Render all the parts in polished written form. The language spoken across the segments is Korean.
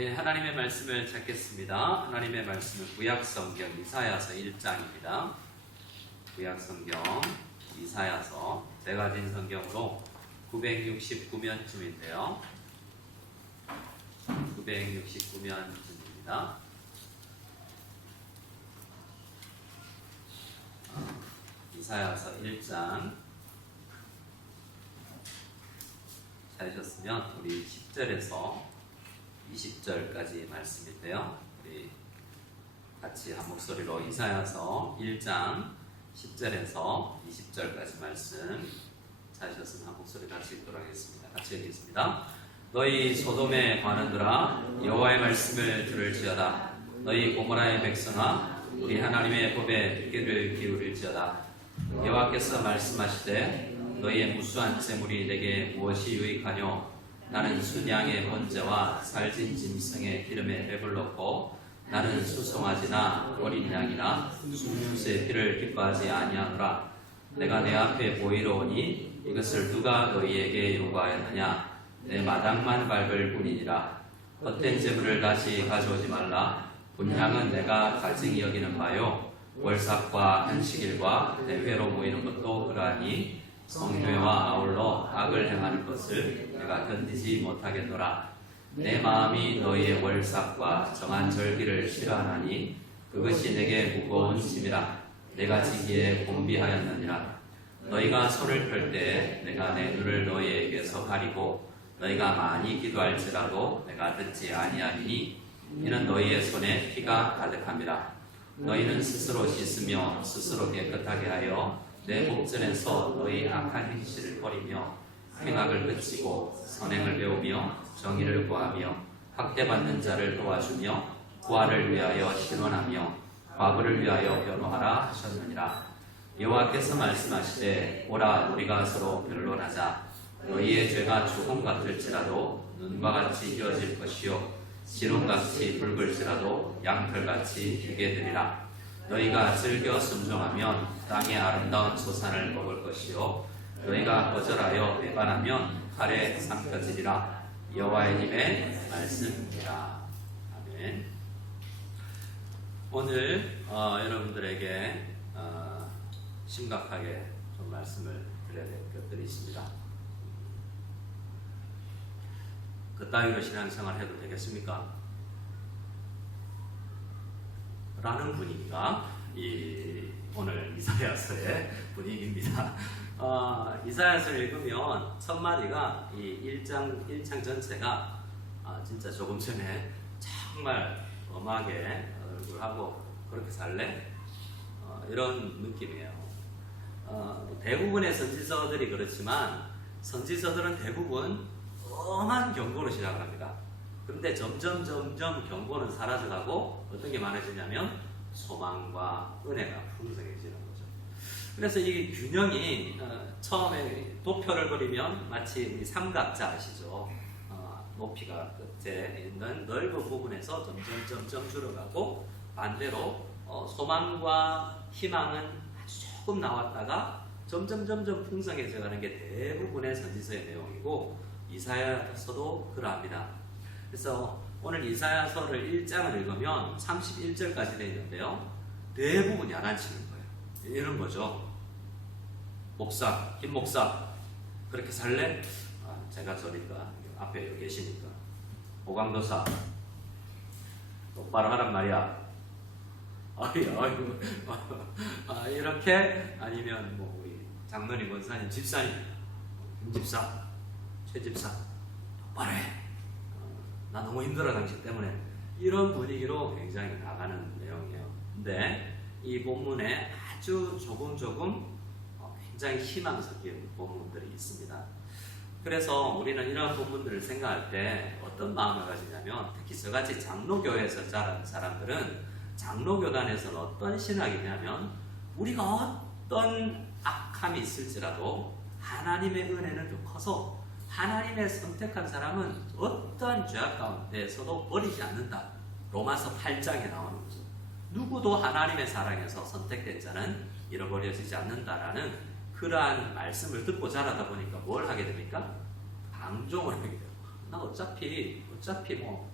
우리 하나님의 말씀을 찾겠습니다. 하나님의 말씀은 구약성경 이사야서 1장입니다. 구약성경 이사야서 제가 가진 성경으로 969면쯤인데요. 969면쯤입니다. 이사야서 1장 찾으셨으면 우리 10절에서 20절까지 말씀인데요. 우리 같이 한 목소리로 이사야서 1장 10절에서 20절까지 말씀 찾으셨으면 한 목소리 같이 읽도록 하겠습니다. 같이 읽겠습니다. 너희 소돔의 관원들아 여호와의 말씀을 들을지어다. 너희 고모라의 백성아 우리 하나님의 법에 귀를 기울일지어다. 여호와께서 말씀하시되 너희의 무수한 재물이 내게 무엇이 유익하뇨? 나는 순양의 번제와 살진 짐승의 기름에 배불렀고 나는 수송아지나 어린 양이나 순육의 피를 기뻐하지 아니하노라. 내가 내 앞에 보이러 오니 이것을 누가 너희에게 요구하였느냐? 내 마당만 밟을 뿐이니라. 헛된 재물을 다시 가져오지 말라. 분향은 내가 갈증히 여기는 바요 월삭과 안식일과 대회로 모이는 것도 그러하니 성회와 아울러 악을 행하는 것을 내가 견디지 못하겠노라. 내 마음이 너희의 월삭과 정한 절기를 싫어하나니 그것이 내게 무거운 짐이라. 내가 지기에 곤비하였느니라. 너희가 손을 펼 때 내가 내 눈을 너희에게서 가리고 너희가 많이 기도할지라도 내가 듣지 아니하리니 이는 너희의 손에 피가 가득함이라. 너희는 스스로 씻으며 스스로 깨끗하게 하여 내 목전에서 너희 악한 행실을 버리며 행악을 그치고 선행을 배우며 정의를 구하며 학대받는 자를 도와주며 부활을 위하여 신원하며 과부를 위하여 변호하라 하셨느니라. 여호와께서 말씀하시되 오라 우리가 서로 변론하자. 너희의 죄가 죽음 같을지라도 눈과 같이 희어질 것이요 지름같이 붉을지라도 양털같이 희게 되리라. 너희가 즐겨 순종하면 땅의 아름다운 소산을 먹을 것이요 너희가 거절하여 배반하면 칼에 삼켜지리라. 여호와의 힘의 말씀이라. 아멘. 오늘 여러분들에게 심각하게 좀 말씀을 드려야 될 것들이 있습니다. 그따위로 신앙생활 해도 되겠습니까? 라는 분위기가 오늘 이사야서의 분위기입니다. 이사야서를 읽으면 첫 마디가 이 1장 전체가 진짜 조금 전에 정말 엄하게 얼굴하고 그렇게 살래? 이런 느낌이에요. 대부분의 선지서들이 그렇지만 선지서들은 대부분 엄한 경고로 시작을 합니다. 그런데 점점 경고는 사라져가고 어떤 게 많아지냐면 소망과 은혜가 풍성해지는 거죠. 그래서 이 균형이 처음에 도표를 그리면 마치 우리 삼각자 아시죠? 높이가 끝에 있는 넓은 부분에서 점점 줄어가고 반대로 소망과 희망은 아주 조금 나왔다가 점점 풍성해져가는 게 대부분의 선지서의 내용이고 이사야서도 그러합니다. 그래서 오늘 이사야서를 1장을 읽으면 31절까지 되어 있는데요. 대부분 야단치는 거예요. 이런 거죠. 목사, 김 목사, 그렇게 살래? 제가 저니까 앞에 계시니까. 오강도사, 똑바로 하란 말이야. 이렇게 아니면 뭐 우리 장로님, 권사님, 집사님, 김집사, 최집사, 똑바로 해. 나 너무 힘들어 당신 때문에. 이런 분위기로 굉장히 나가는 내용이에요. 근데 이 본문에 아주 조금 굉장히 희망 섞인 본문들이 있습니다. 그래서 우리는 이런 본문들을 생각할 때 어떤 마음을 가지냐면 특히 저같이 장로교회에서 자란 사람들은 장로교단에서는 어떤 신학이냐면 우리가 어떤 악함이 있을지라도 하나님의 은혜는 더 커서 하나님의 선택한 사람은 어떠한 죄악 가운데서도 버리지 않는다. 로마서 8장에 나오는 거죠. 누구도 하나님의 사랑에서 선택된 자는 잃어버려지지 않는다라는 그러한 말씀을 듣고 자라다 보니까 뭘 하게 됩니까? 방종을 하게 돼요. 나 어차피 뭐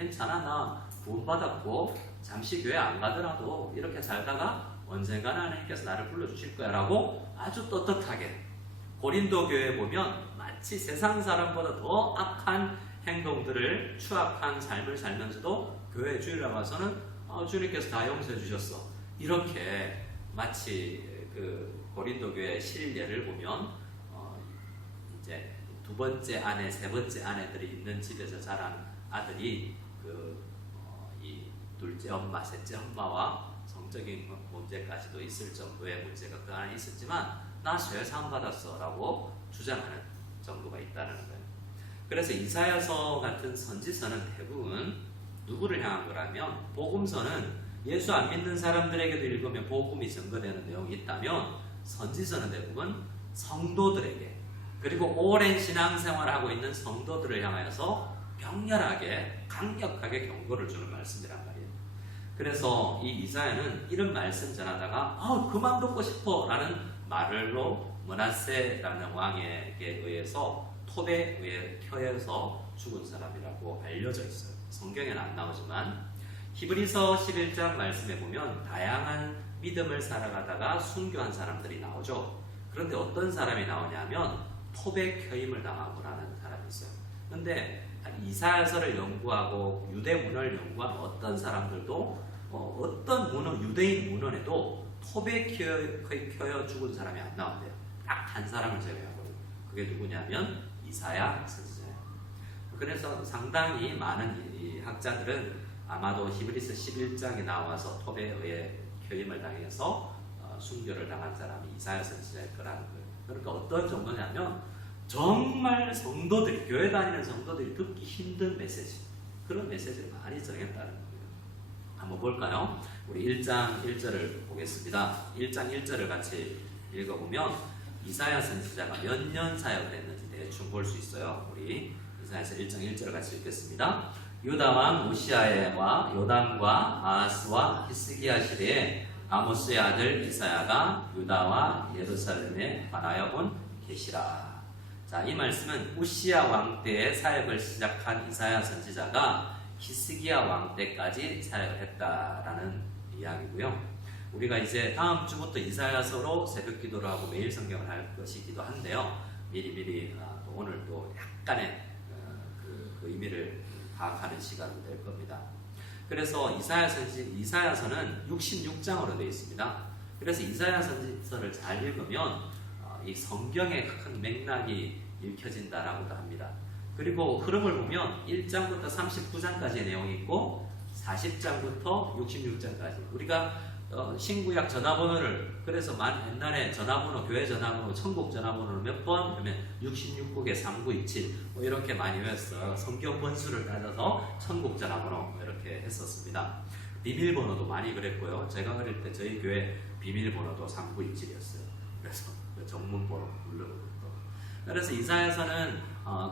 괜찮아, 나 구원받았고 잠시 교회 안 가더라도 이렇게 살다가 언젠가는 하나님께서 나를 불러주실 거야 라고 아주 떳떳하게, 고린도 교회에 보면 마치 세상 사람보다 더 악한 행동들을, 추악한 삶을 살면서도 교회 주일날 와서는 주님께서 다 용서해 주셨어, 이렇게 마치 그 고린도 교회 실례를 보면 이제 두 번째 아내, 세 번째 아내들이 있는 집에서 자란 아들이 이 둘째 엄마, 셋째 엄마와 성적인 문제까지도 있을 정도의 문제가 그 안에 있었지만 나 죄 사함 받았어 라고 주장하는 정도가 있다는 거예요. 그래서 이사야서 같은 선지서는 대부분 누구를 향한 거라면, 복음서는 예수 안 믿는 사람들에게도 읽으면 복음이 증거되는 내용이 있다면, 선지서는 대부분 성도들에게, 그리고 오랜 신앙생활을 하고 있는 성도들을 향하여서 격렬하게 강력하게 경고를 주는 말씀이란 말이에요. 그래서 이 이사야는 이런 말씀 전하다가 그만 듣고 싶어 라는 말로 므낫세라는 왕에게 의해서 톱에 의해 켜여서 죽은 사람이라고 알려져 있어요. 성경에는 안 나오지만 히브리서 11장 말씀에 보면 다양한 믿음을 살아가다가 순교한 사람들이 나오죠. 그런데 어떤 사람이 나오냐면 톱에 켜임을 당하고라는 사람이 있어요. 그런데 이사야서를 연구하고 유대 문헌을 연구한 어떤 사람들도 어떤 문헌, 유대인 문헌에도 톱에 켜여 죽은 사람이 안 나온대요. 딱 한 사람을 제외하고. 그게 누구냐면 이사야 선지자예요. 그래서 상당히 많은 이 학자들은 아마도 히브리서 11장에 나와서 톱에 의해 켜임을 당해서 순교를 당한 사람이 이사야 선지자일 거라는 거예요. 그러니까 어떤 정도냐면 정말 성도들이, 교회 다니는 성도들이 듣기 힘든 메시지, 그런 메시지를 많이 정했다는 거예요. 한번 볼까요? 우리 1장 1절을 보겠습니다. 1장 1절을 같이 읽어보면 이사야 선지자가 몇 년 사역을 했는지 대충 볼 수 있어요. 우리 이사야서 1장 1절을 같이 읽겠습니다. 유다 왕 우시아와 요담과 아하스와 히스기야 시대에 아모스의 아들 이사야가 유다와 예루살렘에 관하여 온 계시라. 자, 이 말씀은 우시아 왕 때에 사역을 시작한 이사야 선지자가 히스기야 왕 때까지 사역을 했다라는 이야기고요. 우리가 이제 다음 주부터 이사야서로 새벽 기도를 하고 매일 성경을 할 것이기도 한데요. 미리 또 오늘 또 약간의 그 의미를 파악하는 시간이 될 겁니다. 그래서 이사야서는 66장으로 되어 있습니다. 그래서 이사야 선지서를 잘 읽으면 이 성경의 큰 맥락이 읽혀진다라고도 합니다. 그리고 흐름을 보면 1장부터 39장까지의 내용이 있고 40장부터 66장까지, 우리가 신구약 전화번호를, 그래서 옛날에 전화번호, 교회 전화번호, 천국 전화번호를 몇 번 하면 66국에 3927 이렇게 많이 외웠어요. 성경 번수를 따져서 천국 전화번호 이렇게 했었습니다. 비밀번호도 많이 그랬고요. 제가 어릴 때 저희 교회 비밀번호도 3927이었어요. 그래서 전문번호 부르고 또. 그래서 이사야서는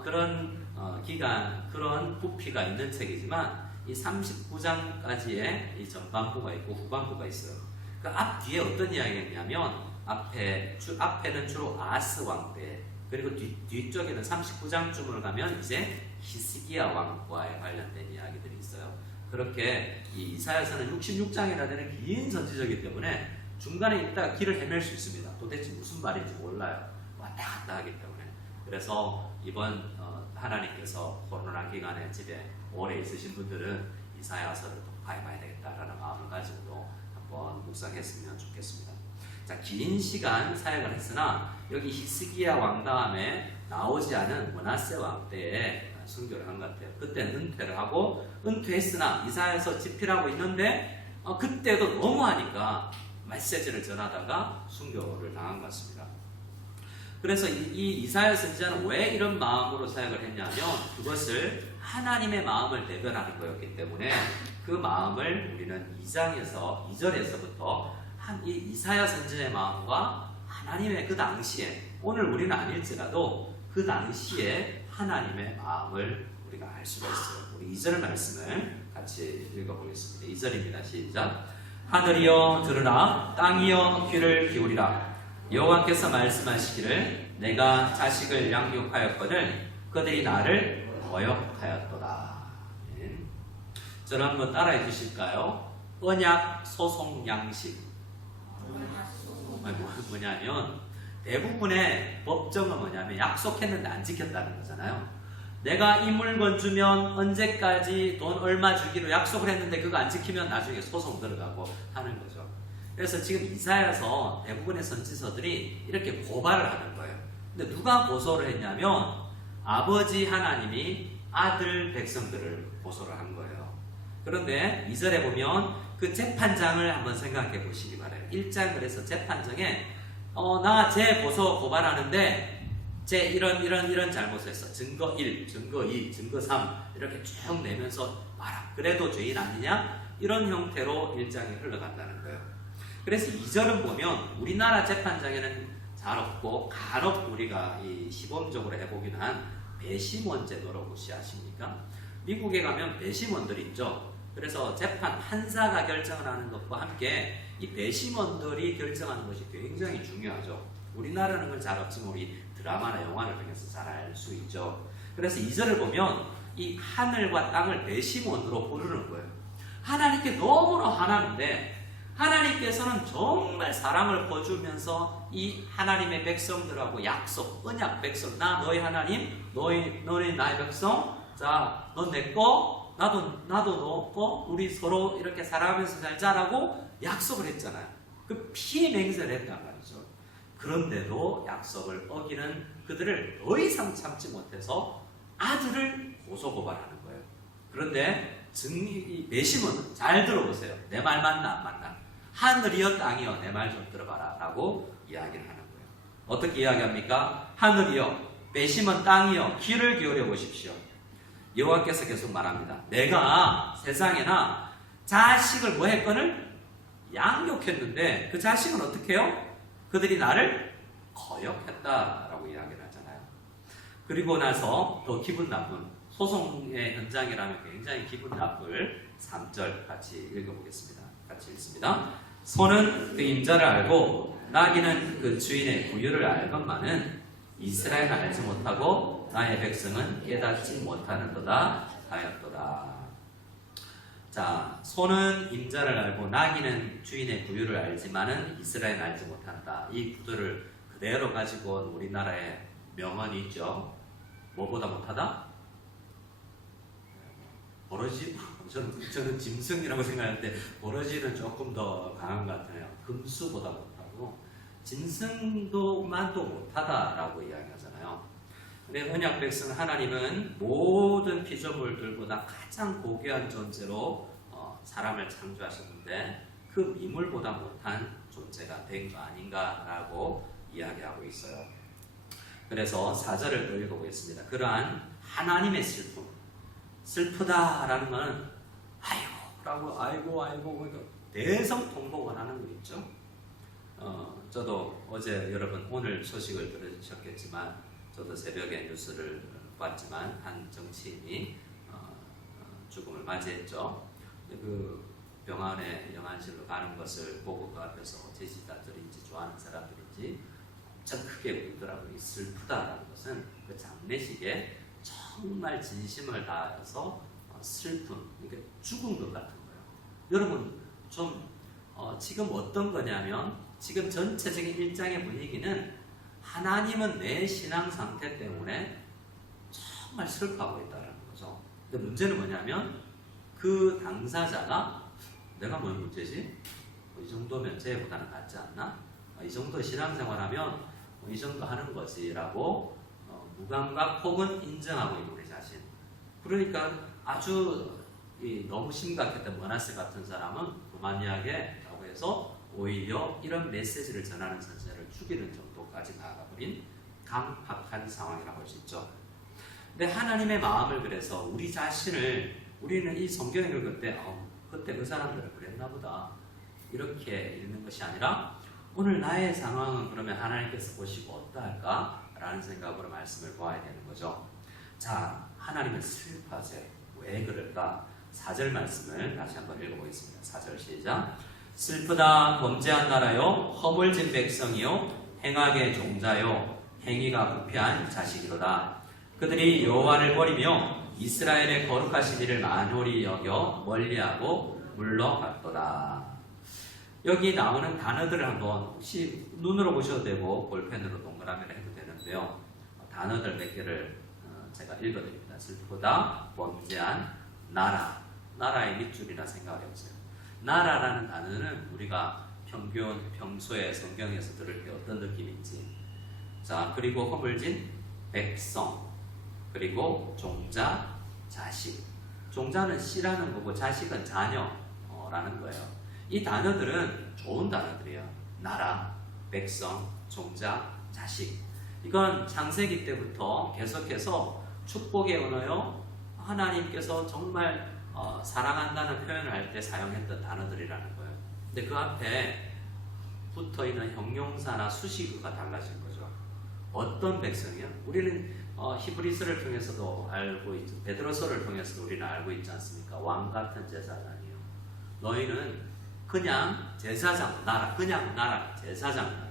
그런 기간, 그런 부피가 있는 책이지만 이 39장까지의 이 전반부가 있고 후반부가 있어요. 그 앞 뒤에 어떤 이야기가 있냐면 앞에는 주로 아하스 왕 때, 그리고 뒤쪽에는 39장쯤을 가면 이제 히스기야 왕과에 관련된 이야기들이 있어요. 그렇게 이 이사야서는 66장이나 되는 긴 선지서이기 때문에 중간에 있다가 길을 헤맬 수 있습니다. 도대체 무슨 말인지 몰라요. 왔다 갔다 하기 때문에. 그래서 이번 하나님께서 코로나 기간에 집에 오래 있으신 분들은 이사야서를 또 봐야 되겠다라는 마음을 가지고 한번 묵상했으면 좋겠습니다. 자, 긴 시간 사역을 했으나 여기 히스기야 왕 다음에 나오지 않은 므낫세 왕 때에 순교를 한 것 같아요. 그때는 은퇴를 하고, 은퇴했으나 이사야서 집필하고 있는데 그때도 너무하니까 메시지를 전하다가 순교를 당한 것 같습니다. 그래서 이 이사야 선지자는 왜 이런 마음으로 사역을 했냐면 그것을 하나님의 마음을 대변하는 거였기 때문에 그 마음을 우리는 2절에서부터 이 이사야 선지자의 마음과 하나님의 그 당시에, 오늘 우리는 아닐지라도 그 당시에 하나님의 마음을 우리가 알 수가 있어요. 우리 2절 말씀을 같이 읽어보겠습니다. 2절입니다. 시작. 하늘이여 들으라, 땅이여 귀를 기울이라. 여호와께서 말씀하시기를 내가 자식을 양육하였거늘 그들이 나를 거역하였도다. 저를 한번 따라해 주실까요? 언약 소송 양식. 뭐냐면 대부분의 법정은 뭐냐면 약속했는데 안 지켰다는 거잖아요. 내가 이 물건 주면 언제까지 돈 얼마 주기로 약속을 했는데 그거 안 지키면 나중에 소송 들어가고 하는 거죠. 그래서 지금 이사야서 대부분의 선지서들이 이렇게 고발을 하는 거예요. 근데 누가 고소를 했냐면 아버지 하나님이 아들 백성들을 고소를 한 거예요. 그런데 2절에 보면 그 재판장을 한번 생각해 보시기 바라요. 1장 그래서 재판장에 나 제 고소 고발하는데 제 이런 잘못을 했어. 증거 1, 증거 2, 증거 3 이렇게 쭉 내면서 봐라. 그래도 죄인 아니냐? 이런 형태로 1장이 흘러간다는 거예요. 그래서 2절은 보면 우리나라 재판장에는 잘 없고 간혹 우리가 이 시범적으로 해보긴 한 배심원 제도로 혹시 아십니까? 미국에 가면 배심원들이 있죠. 그래서 재판 판사가 결정을 하는 것과 함께 이 배심원들이 결정하는 것이 굉장히 중요하죠. 우리나라는 그건 잘 없지만 우리 드라마나 영화를 통해서 잘 알 수 있죠. 그래서 2절을 보면 이 하늘과 땅을 배심원으로 부르는 거예요. 하나님께 너무나 화나는데 하나님께서는 정말 사랑을 퍼주면서 이 하나님의 백성들하고 약속, 언약 백성, 나 너희 하나님, 너희 나의 백성, 자, 넌 내 거, 나도 너 거, 우리 서로 이렇게 살아가면서 살자라고 약속을 했잖아요. 그 피해 맹세를 했단 말이죠. 그런데도 약속을 어기는 그들을 더 이상 참지 못해서 아들을 고소고발하는 거예요. 그런데 배심은 잘 들어보세요. 내 말 맞나 안 맞나? 하늘이여 땅이여 내 말 좀 들어봐라 라고 이야기를 하는 거예요. 어떻게 이야기합니까? 하늘이여 배심은 땅이여 귀를 기울여 보십시오. 여호와께서 계속 말합니다. 내가 세상에나 자식을 뭐 했거늘? 양육했는데 그 자식은 어떻게 해요? 그들이 나를 거역했다라고 이야기를 하잖아요. 그리고 나서 더 기분 나쁜 소송의 현장이라면 굉장히 기분 나쁠 3절 같이 읽어보겠습니다. 같이 읽습니다. 소는 그 임자를 알고 나귀는 그 주인의 구유를 알건만은 이스라엘은 알지 못하고 나의 백성은 깨닫지 못하는도다 하였도다. 자, 소는 임자를 알고 나귀는 주인의 구유를 알지만은 이스라엘은 알지 못한다. 이 구도를 그대로 가지고 온 우리나라의 명언이 있죠. 뭐보다 못하다? 버러지? 저는 짐승이라고 생각하는데 버러지는 조금 더 강한 것 같아요. 금수보다 못하고 짐승도만도 못하다라고 이야기하잖아요. 근데 언약 백성 하나님은 모든 피조물들보다 가장 고귀한 존재로 사람을 창조하셨는데 그 미물보다 못한 존재가 된 거 아닌가라고 이야기하고 있어요. 그래서 4절을 또 읽어보겠습니다. 그러한 하나님의 슬픔, 슬프다라는 것은 아이고 대성통곡을 하는 거 있죠. 저도 어제 여러분 오늘 소식을 들으셨겠지만 저도 새벽에 뉴스를 봤지만 한 정치인이 죽음을 맞이했죠. 그 병원에 영안실로 가는 것을 보고 그 앞에서 지지자들인지 좋아하는 사람들인지 엄청 크게 울더라고요. 슬프다라는 것은 그 장례식에 정말 진심을 다해서 슬픈, 그러니까 죽은 것 같은 거예요. 여러분 좀 지금 어떤 거냐면 지금 전체적인 일장의 분위기는 하나님은 내 신앙 상태 때문에 정말 슬퍼하고 있다는 거죠. 근데 문제는 뭐냐면 그 당사자가 내가 뭔 문제지? 이 정도면 쟤보다는 낫지 않나? 이 정도 신앙생활하면 이 정도 하는 거지라고 무감각 혹은 인정하고 있는 우리 자신. 그러니까 아주 너무 심각했던 머나세 같은 사람은 그만이하게 라고 해서 오히려 이런 메시지를 전하는 선지자를 죽이는 정도까지 나아가버린 강팍한 상황이라고 할 수 있죠. 근데 하나님의 마음을 그래서 우리 자신을 우리는 이 성경을 읽을 때 그때 그 사람들은 그랬나 보다 이렇게 읽는 것이 아니라 오늘 나의 상황은 그러면 하나님께서 보시고 어떠할까? 라는 생각으로 말씀을 보아야 되는 거죠. 자, 하나님은 슬퍼하세요. 왜 그럴까? 4절 말씀을 다시 한번 읽어보겠습니다. 4절 시작. 슬프다 범죄한 나라요 허물진 백성이요 행악의 종자요 행위가 부패한 자식이로다. 그들이 여호와를 버리며 이스라엘의 거룩하신 이를 만홀히 여겨 멀리하고 물러갔도다. 여기 나오는 단어들을 한번 혹시 눈으로 보셔도 되고 볼펜으로 동그라미를 해도 되는데요. 단어들 몇 개를 제가 읽어드립니다. 슬프다, 범죄한, 나라. 나라의 밑줄이라 생각을 해보세요. 나라라는 단어는 우리가 평소에 성경에서 들을 때 어떤 느낌인지. 자, 그리고 허물진 백성, 그리고 종자, 자식. 종자는 씨라는 거고 자식은 자녀라는 거예요. 이 단어들은 좋은 단어들이에요. 나라, 백성, 종자, 자식. 이건 창세기 때부터 계속해서 축복의 언어요. 하나님께서 정말 사랑한다는 표현을 할 때 사용했던 단어들이라는 거예요. 근데 그 앞에 붙어있는 형용사나 수식어가 달라진 거죠. 어떤 백성이요? 우리는 히브리서를 통해서도 알고 있죠. 베드로서를 통해서도 우리는 알고 있지 않습니까? 왕 같은 제사장이요. 너희는 그냥 제사장 나라, 그냥 나라, 제사장 나라.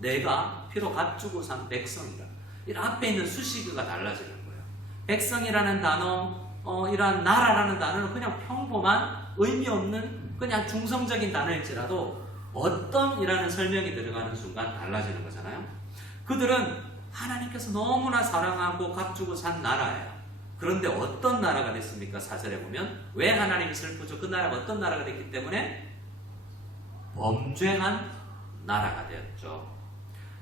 내가 피로 값주고 산 백성이다. 이 앞에 있는 수식어가 달라지는 거예요. 백성이라는 단어, 이러한 나라라는 단어는 그냥 평범한 의미 없는 그냥 중성적인 단어일지라도 어떤 이라는 설명이 들어가는 순간 달라지는 거잖아요. 그들은 하나님께서 너무나 사랑하고 값주고 산 나라예요. 그런데 어떤 나라가 됐습니까? 4절에 보면 왜 하나님이 슬프죠? 그 나라가 어떤 나라가 됐기 때문에 범죄한 나라가 되었죠.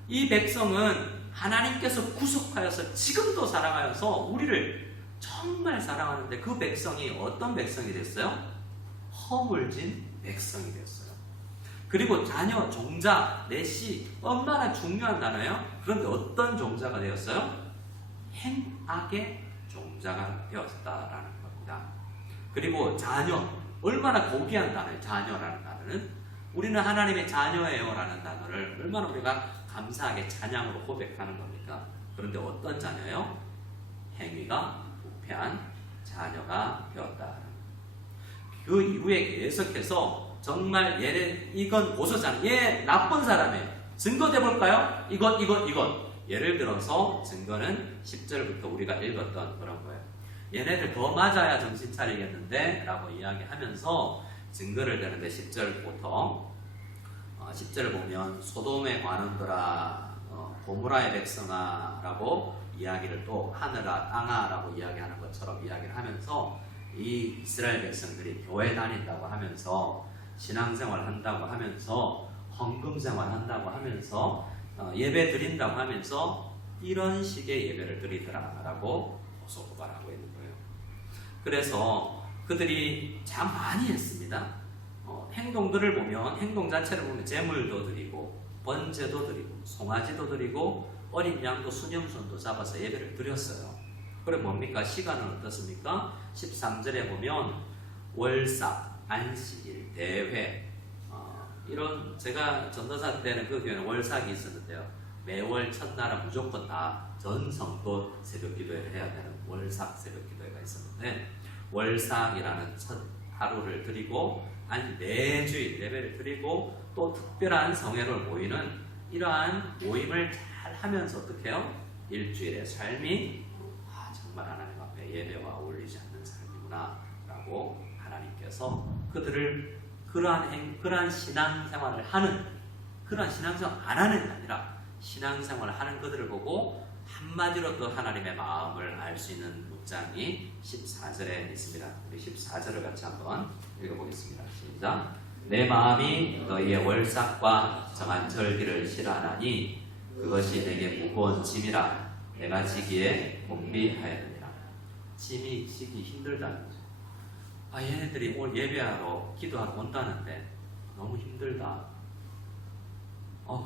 이 백성은 하나님께서 구속하여서 지금도 사랑하여서 우리를 정말 사랑하는데 그 백성이 어떤 백성이 됐어요? 허물진 백성이 됐어요. 그리고 자녀, 종자, 내시 얼마나 중요한 단어예요? 그런데 어떤 종자가 되었어요? 행악의 종자가 되었다라는 겁니다. 그리고 자녀, 얼마나 고귀한 단어예요? 자녀라는 단어는 우리는 하나님의 자녀예요 라는 단어를 얼마나 우리가 감사하게 찬양으로 고백하는 겁니까? 그런데 어떤 자녀예요? 행위가 부패한 자녀가 되었다. 그 이후에 계속해서 정말 얘는 이건 보소잖아. 얘 나쁜 사람이에요. 증거 대볼까요? 이것. 예를 들어서 증거는 10절부터 우리가 읽었던 그런 거예요. 얘네들 더 맞아야 정신 차리겠는데 라고 이야기하면서 증거를 대는데 10절부터 10절을 보면 소돔의 관원들아 고모라의 백성아 라고 이야기를 또 하늘아 땅아 라고 이야기하는 것처럼 이야기를 하면서 이 이스라엘 백성들이 교회 다닌다고 하면서 신앙생활 한다고 하면서 헌금생활 한다고 하면서 예배 드린다고 하면서 이런 식의 예배를 드리더라 라고 고소고발하고 있는 거예요. 그래서 그들이 참 많이 했습니다. 행동들을 보면 행동 자체를 보면 제물도 드리고 번제도 드리고 송아지도 드리고 어린 양도 수념손도 잡아서 예배를 드렸어요. 그럼 뭡니까? 시간은 어떻습니까? 13절에 보면 월삭, 안식일, 대회 이런 제가 전도사 때는 그 교회는 월삭이 있었는데요. 매월 첫날은 무조건 다 전 성도 새벽 기도회를 해야 되는 월삭 새벽 기도회가 있었는데 월삭이라는 첫 하루를 드리고 아니 매주일 예배를 드리고 또 특별한 성회를 모이는 이러한 모임을 잘 하면서 어떻게 해요? 일주일의 삶이 정말 하나님 앞에 예배와 어울리지 않는 삶이구나 라고 하나님께서 그들을 그러한 신앙생활을 하는 그러한 신앙생활 안 하는 게 아니라 신앙생활을 하는 그들을 보고 한마디로 또 하나님의 마음을 알 수 있는 문장이 14절에 있습니다. 우리 14절을 같이 한번 읽어보겠습니다. 시작. 내 마음이 너희의 월삭과 정한 절기를 싫어하나니 그것이 내게 무거운 짐이라 내가 지기에 곤비하였느니라. 짐이 지기 힘들다는 거죠. 얘네들이 오늘 예배하러 기도하러 온다는데 너무 힘들다.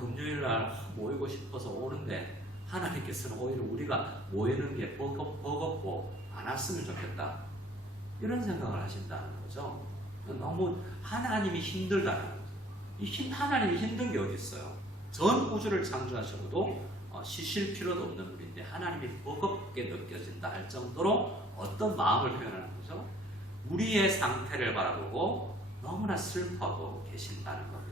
금요일날 모이고 싶어서 오는데 하나님께서는 오히려 우리가 모이는 게 버겁고 안 왔으면 좋겠다. 이런 생각을 하신다는 거죠. 너무 하나님이 힘들다는 거죠. 하나님이 힘든 게 어디 있어요? 전 우주를 창조하셔도 쉬실 필요도 없는 분인데 하나님이 버겁게 느껴진다 할 정도로 어떤 마음을 표현하는 거죠? 우리의 상태를 바라보고 너무나 슬퍼하고 계신다는 겁니다.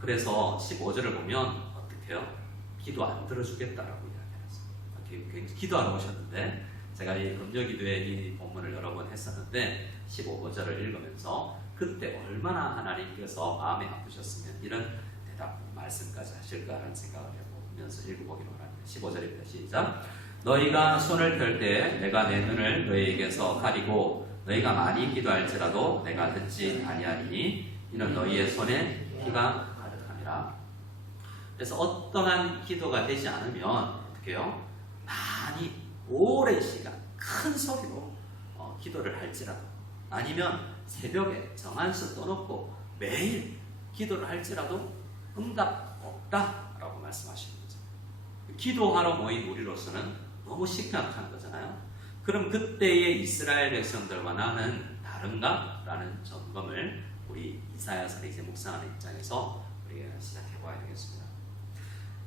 그래서 15절을 보면 어떻게 해요? 기도 안 들어주겠다라고 이야기했어요. 기도하러 오셨는데 제가 이 금요기도에 이 본문을 여러 번 했었는데 15절을 읽으면서 그때 얼마나 하나님께서 마음이 아프셨으면 이런 대답 말씀까지 하실까라는 생각을 해보면서 읽어보기로 합니다. 15절입니다. 시작. 너희가 손을 펼 때 내가 내 눈을 너희에게서 가리고 너희가 많이 기도할지라도 내가 듣지 아니하리니 이는 너희의 손에 피가 가득함이라. 그래서 어떠한 기도가 되지 않으면 어떻게 해요? 많이 오랜 시간 큰 소리로 기도를 할지라도 아니면 새벽에 정한수 떠놓고 매일 기도를 할지라도 응답 없다라고 말씀하시는 거죠. 기도하러 모인 우리로서는 너무 심각한 거잖아요. 그럼 그때의 이스라엘 백성들과 나는 다른가? 라는 점검을 우리 이사야서를 이제 묵상하는 입장에서 우리가 시작해 봐야 되겠습니다.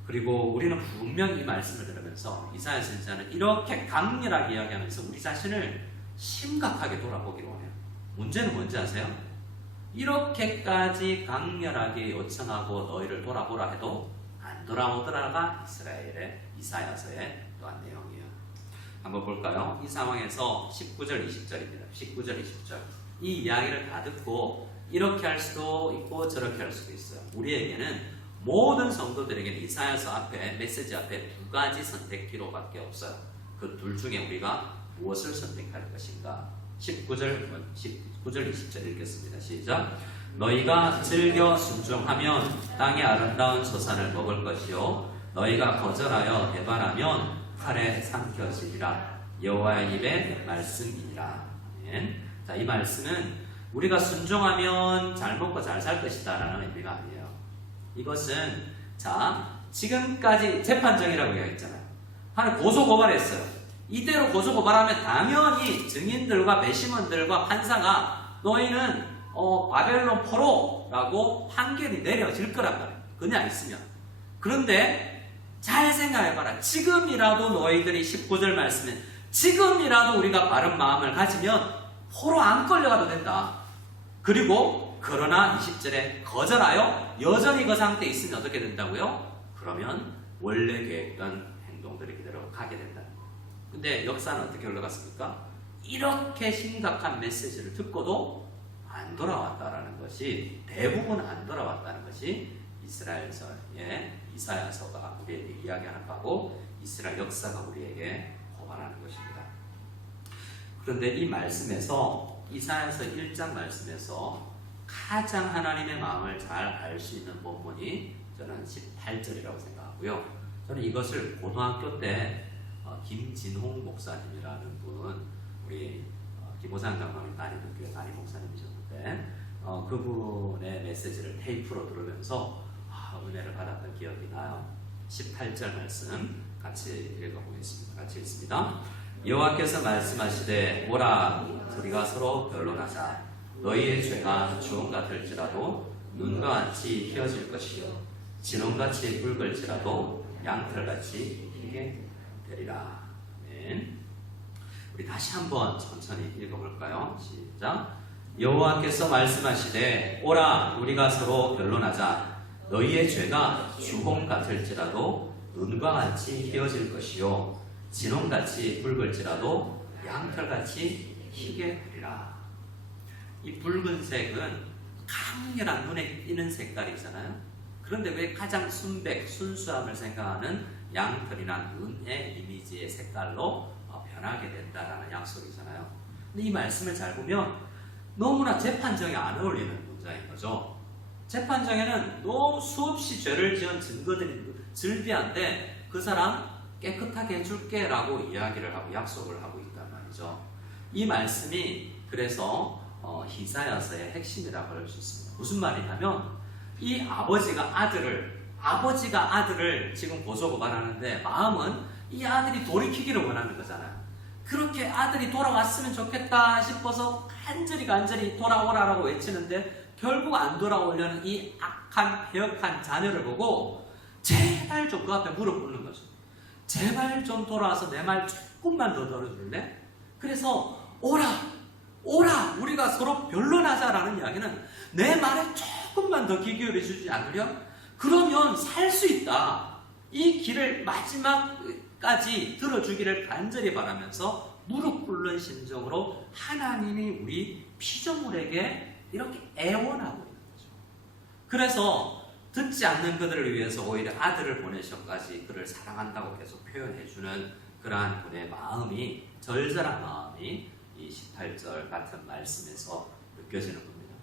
그리고 우리는 분명히 이 말씀을 들으면서 이사야 선지자는 이렇게 강렬하게 이야기하면서 우리 자신을 심각하게 돌아보기로 해요. 문제는 뭔지 아세요? 이렇게까지 강렬하게 요청하고 너희를 돌아보라 해도 안 돌아오더라가 이스라엘의 이사야서의 또한 내용이에요. 한번 볼까요? 이 상황에서 19절 20절입니다. 19절 20절 이 이야기를 다 듣고 이렇게 할 수도 있고 저렇게 할 수도 있어요. 우리에게는 모든 성도들에게는 이사야서 앞에 메시지 앞에 두 가지 선택기로밖에 없어요. 그 둘 중에 우리가 무엇을 선택할 것인가? 19절 20절 읽겠습니다. 시작. 너희가 즐겨 순종하면 땅의 아름다운 소산을 먹을 것이요 너희가 거절하여 배반하면 칼에 삼켜지리라. 여호와의 입의 말씀이니라. 아멘. 자, 이 말씀은 우리가 순종하면 잘 먹고 잘 살 것이다 라는 의미가 아니에요. 이것은 자 지금까지 재판정이라고 이야기했잖아요. 하나 고소고발했어요. 이대로 고소고발하면 당연히 증인들과 배심원들과 판사가 너희는 바벨론 포로라고 판결이 내려질 거란 말이에요. 그냥 있으면. 그런데 잘 생각해봐라. 지금이라도 너희들이 19절 말씀은 지금이라도 우리가 바른 마음을 가지면 포로 안 끌려가도 된다. 그리고 그러나 20절에 거절하여 여전히 그 상태에 있으면 어떻게 된다고요? 그러면 원래 계획던 행동들이 그대로 가게 된다. 근데 역사는 어떻게 흘러갔습니까? 이렇게 심각한 메시지를 듣고도 안 돌아왔다라는 것이 대부분 안 돌아왔다는 것이 이스라엘서의 이사야서가 우리에게 이야기하는 바고 이스라엘 역사가 우리에게 고발하는 것입니다. 그런데 이 말씀에서 이사야서 1장 말씀에서 가장 하나님의 마음을 잘 알 수 있는 본문이 저는 18절이라고 생각하고요. 저는 이것을 고등학교 때 김진홍 목사님이라는 분은 우리 김호상 장로님 다니는 교회 담임 목사님이셨는데 그분의 메시지를 테이프로 들으면서 은혜를 받았던 기억이 나요. 18절 말씀 같이 읽어보겠습니다. 같이 읽습니다. 여호와께서 말씀하시되 오라 우리가 서로 변론하자. 너희의 죄가 주홍 같을지라도 눈과 같이 희어질 것이요 진홍같이 붉을지라도 양털같이 희게 되리라. 네. 우리 다시 한번 천천히 읽어볼까요? 시작. 여호와께서 말씀하시되 오라 우리가 서로 변론하자. 너희의 죄가 주홍 같을지라도 눈과 같이 희어질 것이요 진홍같이 붉을지라도 양털같이 희게 되리라. 이 붉은색은 강렬한 눈에 띄는 색깔이잖아요. 그런데 왜 가장 순수함을 생각하는 양털이나 눈의 이미지의 색깔로 변하게 된다라는 약속이잖아요. 근데 이 말씀을 잘 보면 너무나 재판정에 안 어울리는 문장인 거죠. 재판정에는 너무 수없이 죄를 지은 증거들이 즐비한데 그 사람 깨끗하게 해줄게 라고 이야기를 하고 약속을 하고 있단 말이죠. 이 말씀이 그래서 이사야서의 핵심이라고 할 수 있습니다. 무슨 말이냐면 이 아버지가 아들을 지금 고소고발하는데 마음은 이 아들이 돌이키기를 원하는 거잖아요. 그렇게 아들이 돌아왔으면 좋겠다 싶어서 간절히 돌아오라라고 외치는데 결국 안 돌아오려는 이 악한 폐역한 자녀를 보고 제발 좀 그 앞에 무릎 꿇는 거죠. 제발 좀 돌아와서 내 말 조금만 더 들어줄래? 그래서 오라 우리가 서로 변론하자라는 이야기는 내 말에 조금만 더 귀 기울여 주지 않으려? 그러면 살 수 있다. 이 길을 마지막까지 들어주기를 간절히 바라면서 무릎 꿇는 심정으로 하나님이 우리 피조물에게 이렇게 애원하고 있는 거죠. 그래서 듣지 않는 그들을 위해서 오히려 아들을 보내셔까지 그를 사랑한다고 계속 표현해주는 그러한 분의 마음이, 절절한 마음이 이 18절 같은 말씀에서 느껴지는 겁니다.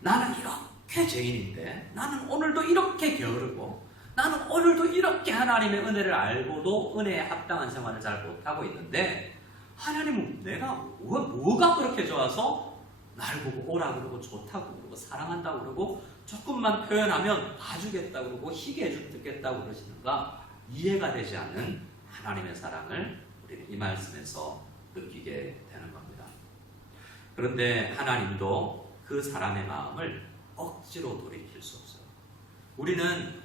나는 이렇게 죄인인데, 나는 오늘도 이렇게 게으르고, 나는 오늘도 이렇게 하나님의 은혜를 알고도 은혜에 합당한 생활을 잘 못하고 있는데, 하나님은 내가 뭐가 그렇게 좋아서 날 보고 오라 그러고 좋다고 그러고 사랑한다고 그러고 조금만 표현하면 봐주겠다고 그러고 희게 해주겠다고 그러시는가 이해가 되지 않는 하나님의 사랑을 우리는 이 말씀에서 느끼게 되는 겁니다. 그런데 하나님도 그 사람의 마음을 억지로 돌이킬 수 없어요. 우리는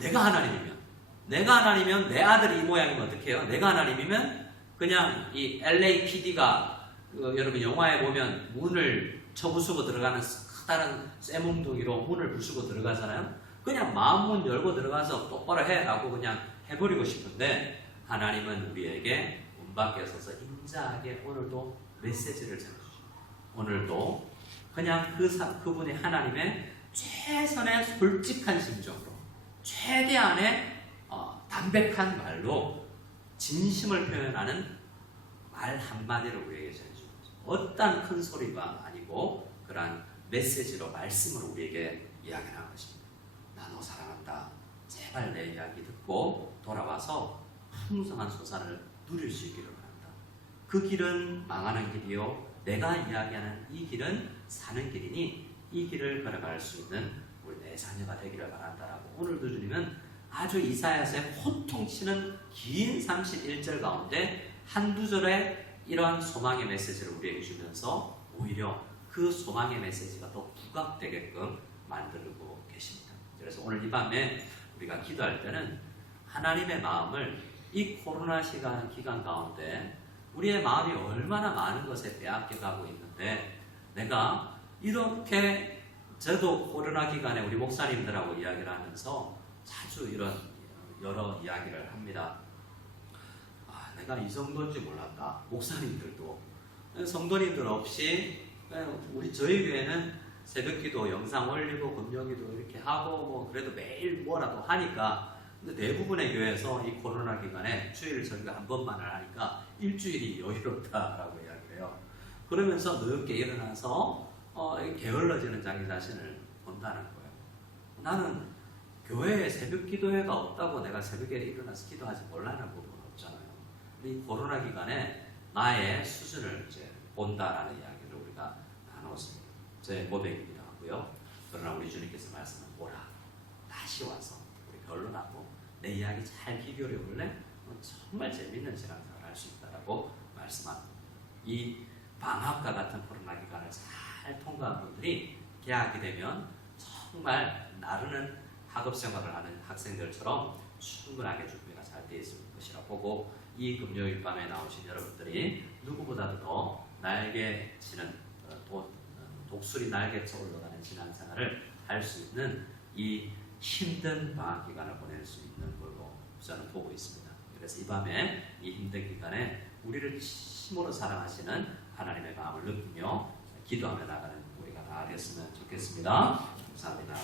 내가 하나님이면 내 아들이 이 모양이면 어떻게 해요? 내가 하나님이면 그냥 이 LAPD가 여러분 영화에 보면 문을 쳐부수고 들어가는 커다란 쇠몽둥이로 문을 부수고 들어가잖아요. 그냥 마음문 열고 들어가서 똑바로 해라고 그냥 해버리고 싶은데, 하나님은 우리에게 문 밖에 서서 인자하게 오늘도 메시지를 전해주죠. 오늘도 그냥 그분이 하나님의 최선의 솔직한 심정으로 최대한의 담백한 말로 진심을 표현하는 말 한마디를 우리에게 전해주는 거죠. 어떤 큰 소리가 아니고 그러한 메시지로, 말씀으로 우리에게 이야기하는 것입니다. 나 너 사랑한다. 제발 내 이야기 듣고 돌아와서 풍성한 소산을 누릴 수 있기를 바란다. 그 길은 망하는 길이요, 내가 이야기하는 이 길은 사는 길이니 이 길을 걸어갈 수 있는 우리 내 자녀가 되기를 바란다라고 오늘도 주님은 아주 이사야서의 호통치는 긴 31절 가운데 한두 절에 이러한 소망의 메시지를 우리에게 주면서 오히려 그 소망의 메시지가 더 부각되게끔 만들고 계십니다. 그래서 오늘 이 밤에 우리가 기도할 때는 하나님의 마음을 이 코로나 기간 가운데 우리의 마음이 얼마나 많은 것에 빼앗겨가고 있는데, 내가 이렇게, 저도 코로나 기간에 우리 목사님들하고 이야기를 하면서 자주 이런 여러 이야기를 합니다. 내가 이 정도인지 몰랐다. 목사님들도, 성도님들 없이 저희 교회는 새벽기도 영상 올리고 금요기도 이렇게 하고 뭐 그래도 매일 뭐라도 하니까, 근데 대부분의 교회에서 이 코로나 기간에 주일 설교 한 번만을 하니까 일주일이 여유롭다라고 이야기를 해요. 그러면서 늦게 일어나서 게을러지는 자기 자신을 본다는 거예요. 나는 교회에 새벽 기도회가 없다고 내가 새벽에 일어나서 기도하지 몰라는 부분은 없잖아요. 근데 이 코로나 기간에 나의 수준을 이제 본다라는 이야기를 우리가 나눴습니다. 제 고백이기도 하고요. 그러나 우리 주님께서 말씀은 오라, 다시 와서 우리 결론하고 내 이야기 잘 귀 기울여 볼래? 정말 재밌는 신앙생활을 할 수 있다라고 말씀합니다. 이 방학과 같은 코로나 기간을 잘 통과한 분들이 개학이 되면 정말 나르는 학업 생활을 하는 학생들처럼 충분하게 준비가 잘 되어 있을 것이라 보고, 이 금요일 밤에 나오신 여러분들이 누구보다도 더 날개치는 독수리 날개쳐 올라가는 신앙생활을 할 수 있는 이 힘든 방학 기간을 보낼 수 있는 걸로 저는 보고 있습니다. 그래서 이 밤에 이 힘든 기간에 우리를 심으로 사랑하시는 하나님의 마음을 느끼며 기도하며 나가는 우리가 다 됐으면 좋겠습니다. 감사합니다.